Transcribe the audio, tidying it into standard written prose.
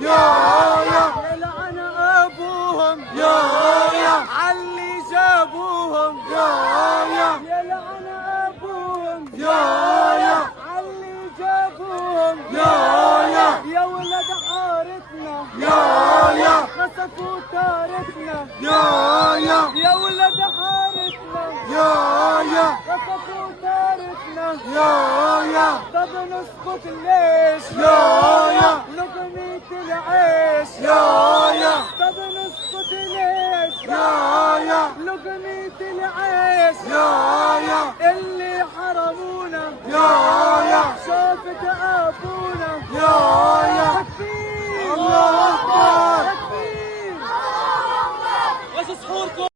يلعن ابوهم علي جابوهم يلعن ابوهم علي جابوهم يا ولد حارتنا خسفوا تارتنا يا ولد حارتنا خسفوا تارتنا طب نسكت ليش لقمة العيش طب نسكت ليش لقمة العيش اللي حرمونا شافت ابونا تكبير الله اكبر تكبير. وش سحوركم؟